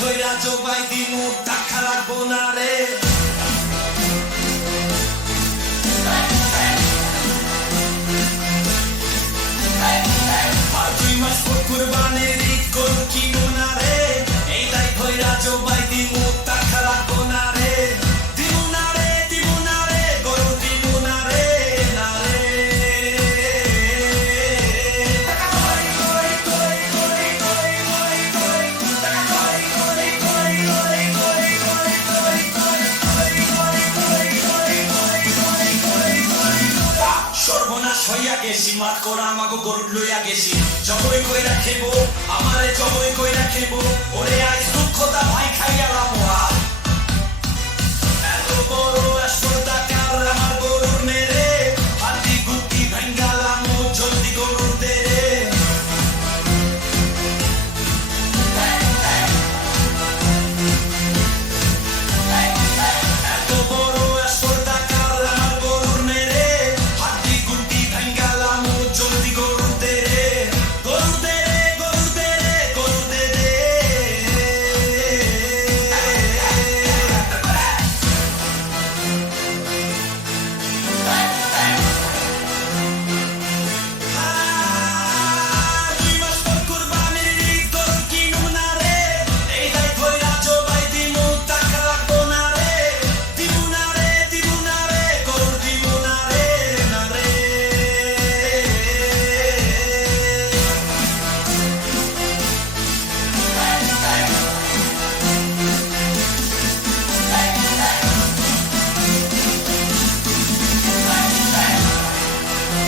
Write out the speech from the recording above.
ধইরা জবাই দিমু টাকা লাগবো না রে আর 2 মাস পর কুরবানির ঈদ গরু কিনবো না রে এই দাই ধইরা জবাই দিমু টাকা লাগবো না রে দিমু না রে গরু দিমু না রে না রে সর্বনাশ হইয়া গেছি মাত করা আমাকে গরু লইয়া গেছি জবই কইরা খেবো আমারে জবই কইরা খেবো ওরে আইস